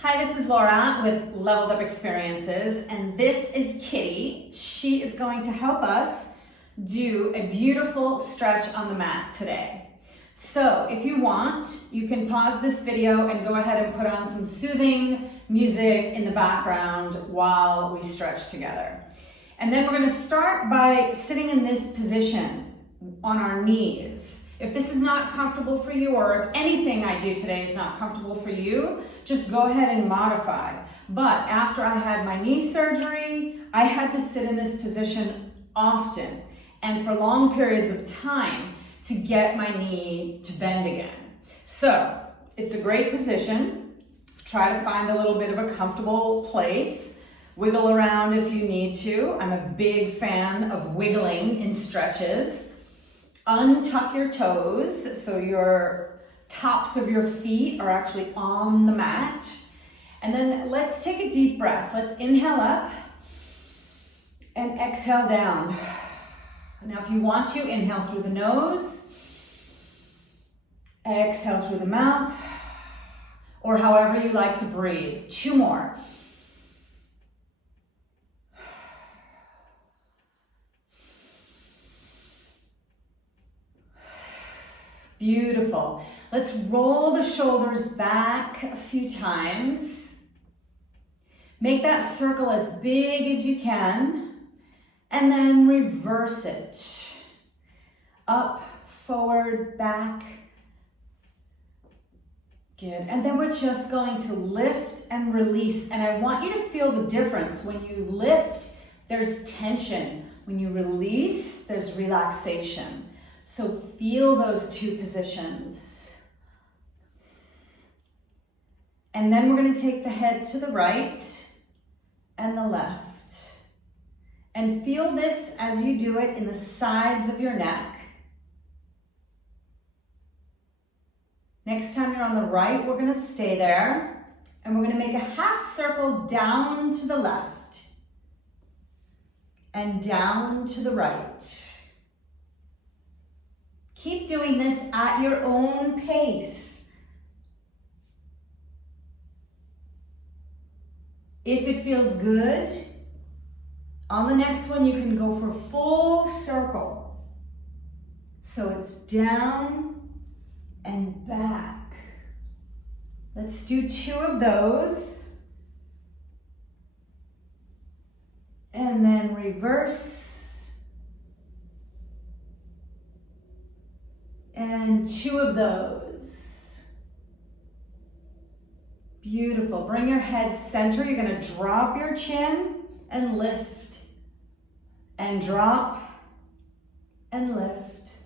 Hi, this is Laura with Leveled Up Experiences, and this is Kitty. She is going to help us do a beautiful stretch on the mat today. So if you want, you can pause this video and go ahead and put on some soothing music in the background while we stretch together. And then we're going to start by sitting in this position on our knees. If this is not comfortable for you, or if anything I do today is not comfortable for you, just go ahead and modify. But after I had my knee surgery, I had to sit in this position often and for long periods of time to get my knee to bend again. So it's a great position. Try to find a little bit of a comfortable place. Wiggle around if you need to. I'm a big fan of wiggling in stretches. Untuck your toes so your tops of your feet are actually on the mat. And then let's take a deep breath. Let's inhale up and exhale down. Now if you want to, inhale through the nose, exhale through the mouth, or however you like to breathe. 2 more. Beautiful. Let's roll the shoulders back a few times. Make that circle as big as you can, and then reverse it. Up, forward, back. Good. And then we're just going to lift and release. And I want you to feel the difference. When you lift, there's tension. When you release, there's relaxation. So feel those 2 positions. And then we're going to take the head to the right and the left. And feel this as you do it in the sides of your neck. Next time you're on the right, we're going to stay there. And we're going to make a half circle down to the left and down to the right. Keep doing this at your own pace. If it feels good, on the next one you can go for full circle. So it's down and back. Let's do 2 of those. And then reverse. And 2 of those. Beautiful. Bring your head center. You're going to drop your chin and lift. And drop and lift.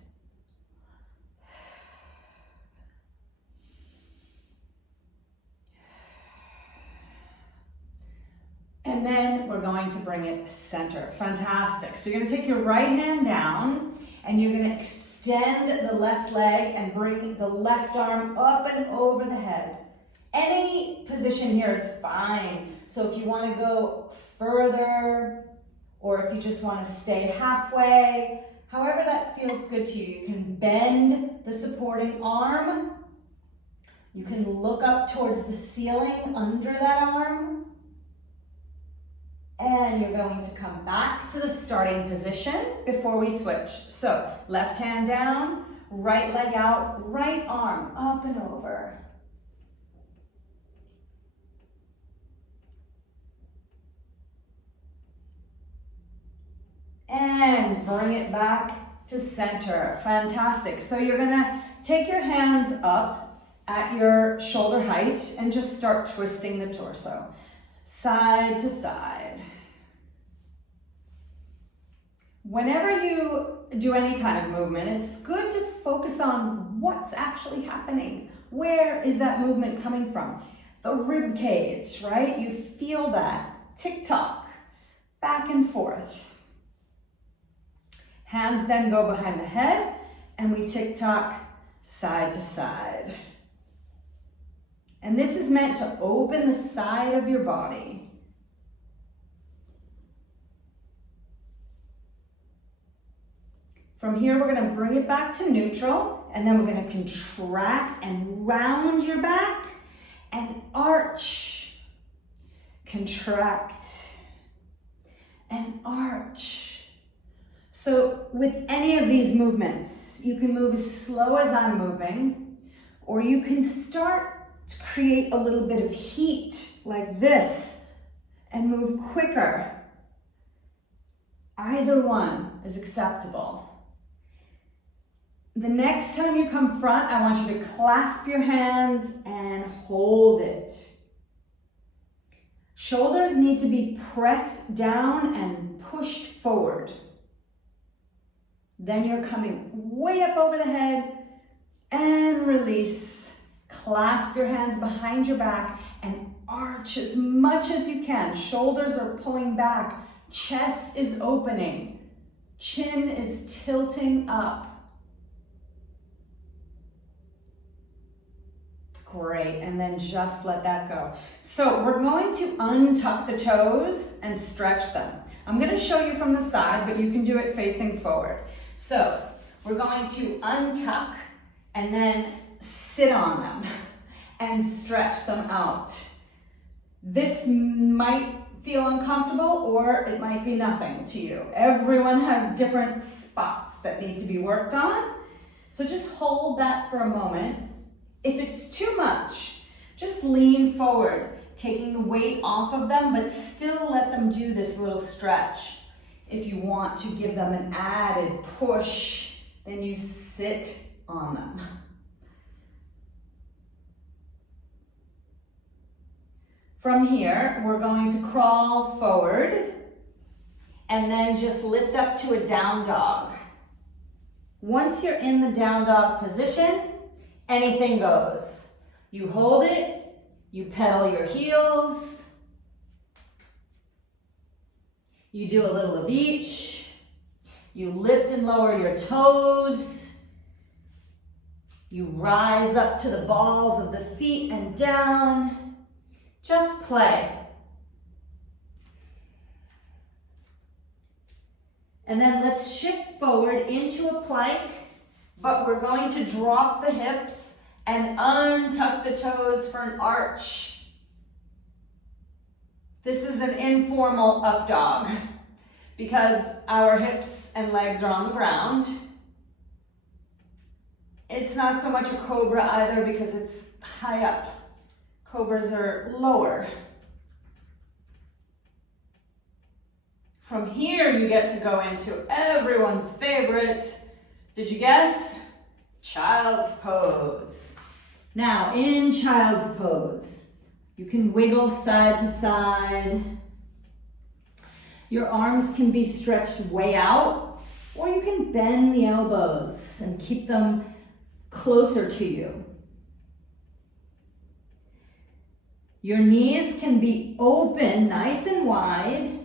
And then we're going to bring it center. Fantastic. So you're going to take your right hand down and you're going to extend the left leg and bring the left arm up and over the head. Any position here is fine. So if you want to go further, or if you just want to stay halfway, however that feels good to you. You can bend the supporting arm. You can look up towards the ceiling under that arm. And you're going to come back to the starting position before we switch. So left hand down, right leg out, right arm up and over. And bring it back to center. Fantastic. So you're gonna take your hands up at your shoulder height and just start twisting the torso. Side to side. Whenever you do any kind of movement, it's good to focus on what's actually happening. Where is that movement coming from? The rib cage, right? You feel that. Tick-tock, back and forth. Hands then go behind the head, and we tick-tock side to side. And this is meant to open the side of your body. From here, we're going to bring it back to neutral, and then we're going to contract and round your back and arch contract, and arch. So with any of these movements, you can move as slow as I'm moving, or you can start to create a little bit of heat like this and move quicker. Either one is acceptable. The next time you come front, I want you to clasp your hands and hold it. Shoulders need to be pressed down and pushed forward. Then you're coming way up over the head and release. Clasp your hands behind your back and arch as much as you can. Shoulders are pulling back. Chest is opening. Chin is tilting up. Great, and then just let that go. So we're going to untuck the toes and stretch them. I'm going to show you from the side, but you can do it facing forward. So we're going to untuck and then sit on them and stretch them out. This might feel uncomfortable or it might be nothing to you. Everyone has different spots that need to be worked on. So just hold that for a moment. If it's too much, just lean forward, taking the weight off of them, but still let them do this little stretch. If you want to give them an added push, then you sit on them. From here, we're going to crawl forward and then just lift up to a down dog. Once you're in the down dog position, anything goes. You hold it, you pedal your heels, you do a little of each, you lift and lower your toes, you rise up to the balls of the feet and down. Just play. And then let's shift forward into a plank, but we're going to drop the hips and untuck the toes for an arch. This is an informal up dog because our hips and legs are on the ground. It's not so much a cobra either because it's high up. Cobras are lower. From here, you get to go into everyone's favorite, did you guess? Child's pose. Now, in child's pose, you can wiggle side to side. Your arms can be stretched way out, or you can bend the elbows and keep them closer to you. Your knees can be open, nice and wide,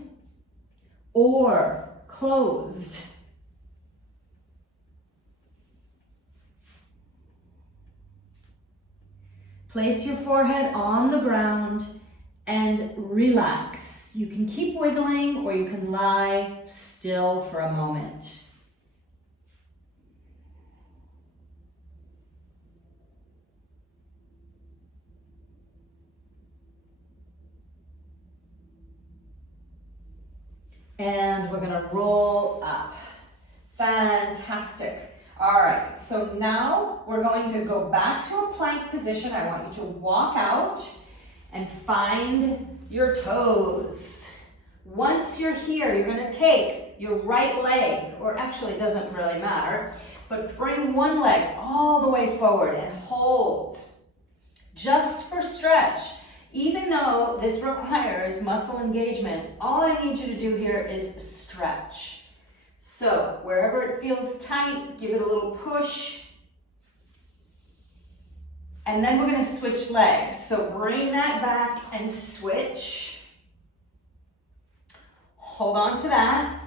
or closed. Place your forehead on the ground and relax. You can keep wiggling or you can lie still for a moment. And we're gonna roll up. Fantastic. All right, so now we're going to go back to a plank position. I want you to walk out and find your toes. Once you're here, you're gonna take your right leg, or actually it doesn't really matter, but bring one leg all the way forward and hold. Just for stretch. Even though this requires muscle engagement, all I need you to do here is stretch. So wherever it feels tight, give it a little push. And then we're going to switch legs. So bring that back and switch. Hold on to that.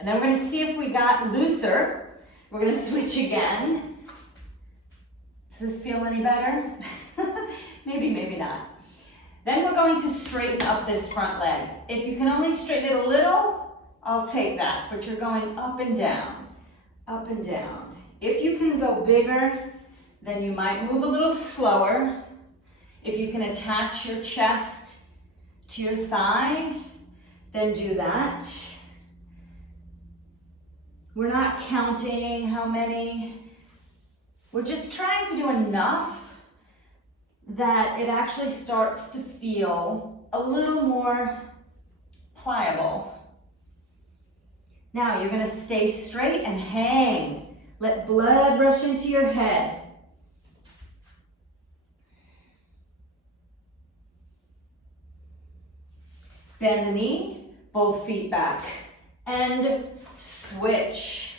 And then we're going to see if we got looser. We're going to switch again. Does this feel any better? Maybe, maybe not. Then we're going to straighten up this front leg. If you can only straighten it a little, I'll take that. But you're going up and down, up and down. If you can go bigger, then you might move a little slower. If you can attach your chest to your thigh, then do that. We're not counting how many. We're just trying to do enough that it actually starts to feel a little more pliable. Now you're gonna stay straight and hang. Let blood rush into your head. Bend the knee, both feet back, and switch.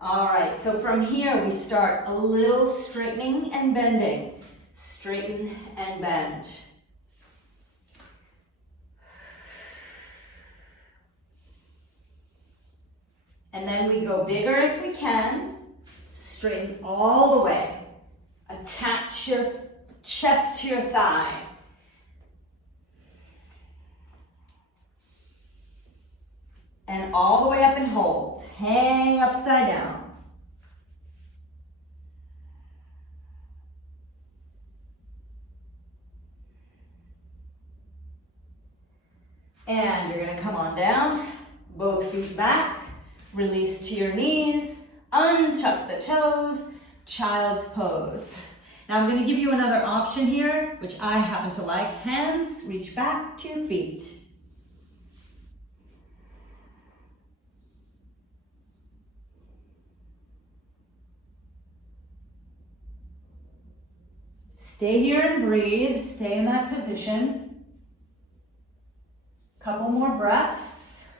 All right, so from here we start a little straightening and bending. Straighten and bend. And then we go bigger if we can. Straighten all the way. Attach your chest to your thigh. And all the way up and hold. Hang upside down. And you're gonna come on down, both feet back, release to your knees, untuck the toes, child's pose. Now I'm gonna give you another option here, which I happen to like. Hands reach back to your feet. Stay here and breathe, stay in that position. Couple more breaths.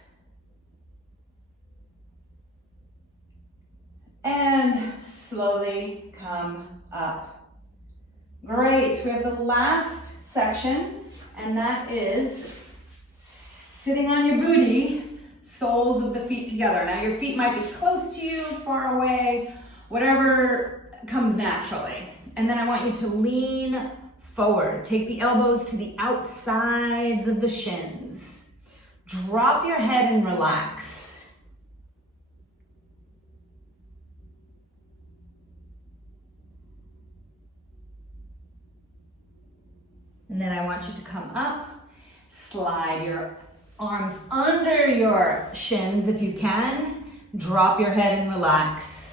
And slowly come up. Great, so we have the last section, and that is sitting on your booty, soles of the feet together. Now your feet might be close to you, far away, whatever comes naturally. And then I want you to lean forward. Take the elbows to the outsides of the shins. Drop your head and relax. And then I want you to come up, slide your arms under your shins if you can. Drop your head and relax.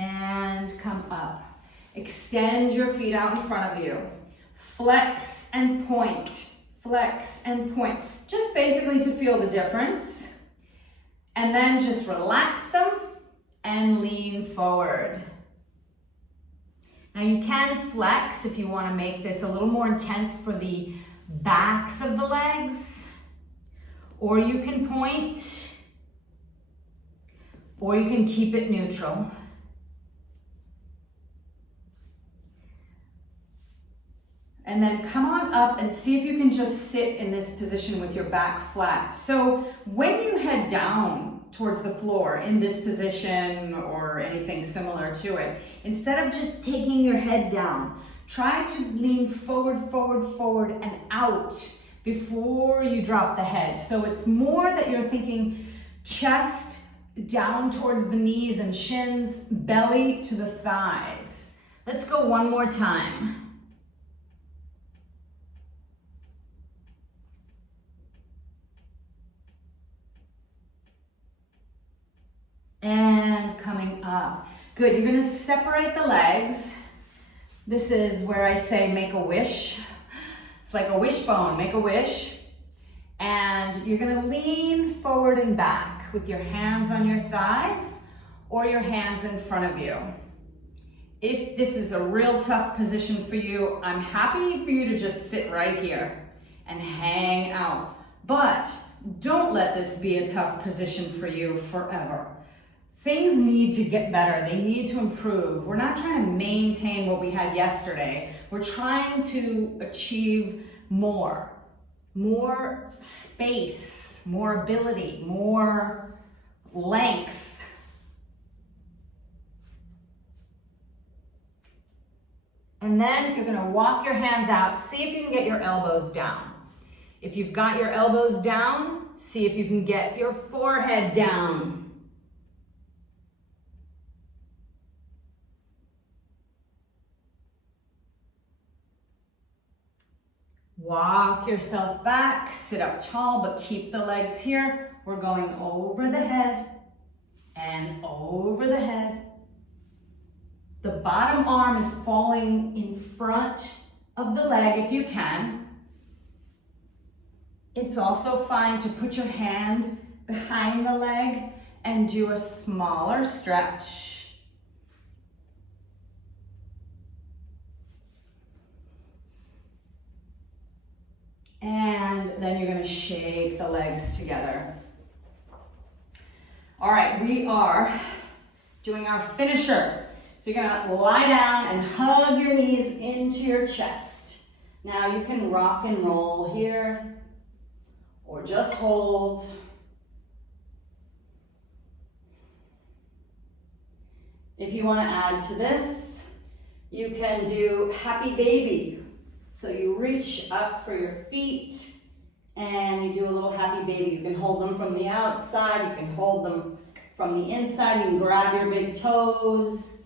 And come up. Extend your feet out in front of you. Flex and point. Flex and point. Just basically to feel the difference. And then just relax them and lean forward. Now you can flex if you want to make this a little more intense for the backs of the legs. Or you can point. Or you can keep it neutral. And then come on up and see if you can just sit in this position with your back flat. So when you head down towards the floor in this position or anything similar to it, instead of just taking your head down, try to lean forward, forward, forward and out before you drop the head. So it's more that you're thinking chest down towards the knees and shins, belly to the thighs. Let's go one more time. And coming up. Good, you're gonna separate the legs. This is where I say make a wish. It's like a wishbone, make a wish. And you're gonna lean forward and back with your hands on your thighs or your hands in front of you. If this is a real tough position for you, I'm happy for you to just sit right here and hang out. But don't let this be a tough position for you forever. Things need to get better. They need to improve. We're not trying to maintain what we had yesterday. We're trying to achieve more space, more ability, more length. And then you're gonna walk your hands out. See if you can get your elbows down. If you've got your elbows down, see if you can get your forehead down. Walk yourself back, sit up tall, but keep the legs here. We're going over the head and over the head. The bottom arm is falling in front of the leg if you can. It's also fine to put your hand behind the leg and do a smaller stretch. And then you're going to shake the legs together. All right, we are doing our finisher. So you're going to lie down and hug your knees into your chest. Now you can rock and roll here or just hold. If you want to add to this, you can do happy baby. So you reach up for your feet and you do a little happy baby. You can hold them from the outside, you can hold them from the inside, you can grab your big toes.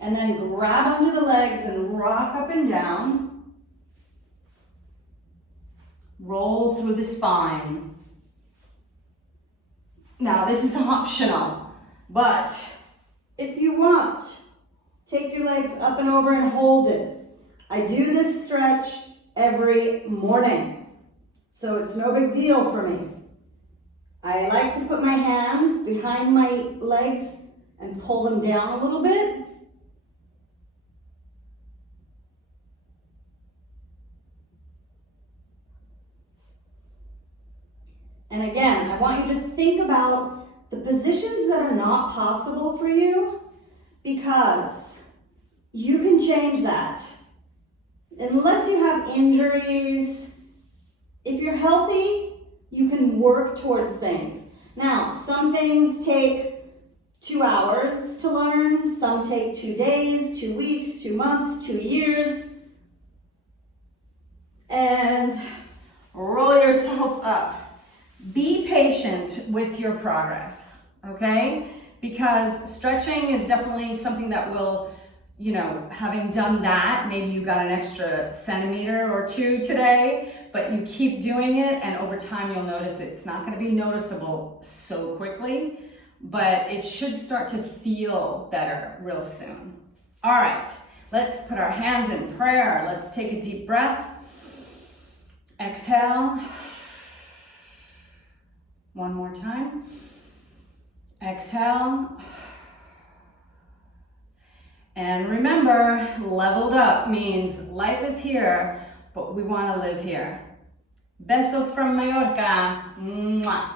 And then grab onto the legs and rock up and down. Roll through the spine. Now this is optional, but if you want, take your legs up and over and hold it. I do this stretch every morning, so it's no big deal for me. I like to put my hands behind my legs and pull them down a little bit. And again, I want you to think about the positions that are not possible for you, because you can change that. Unless you have injuries, if you're healthy, you can work towards things. Now, some things take 2 hours to learn, some take 2 days, 2 weeks, 2 months, 2 years. And roll yourself up. Be patient with your progress, okay? Because stretching is definitely something that will, having done that, maybe you got an extra centimeter or 2 today, but you keep doing it and over time you'll notice it's not gonna be noticeable so quickly, but it should start to feel better real soon. All right, let's put our hands in prayer. Let's take a deep breath. Exhale. One more time. Exhale. And remember, leveled up means life is here, but we want to live here. Besos from Mallorca. Mwah.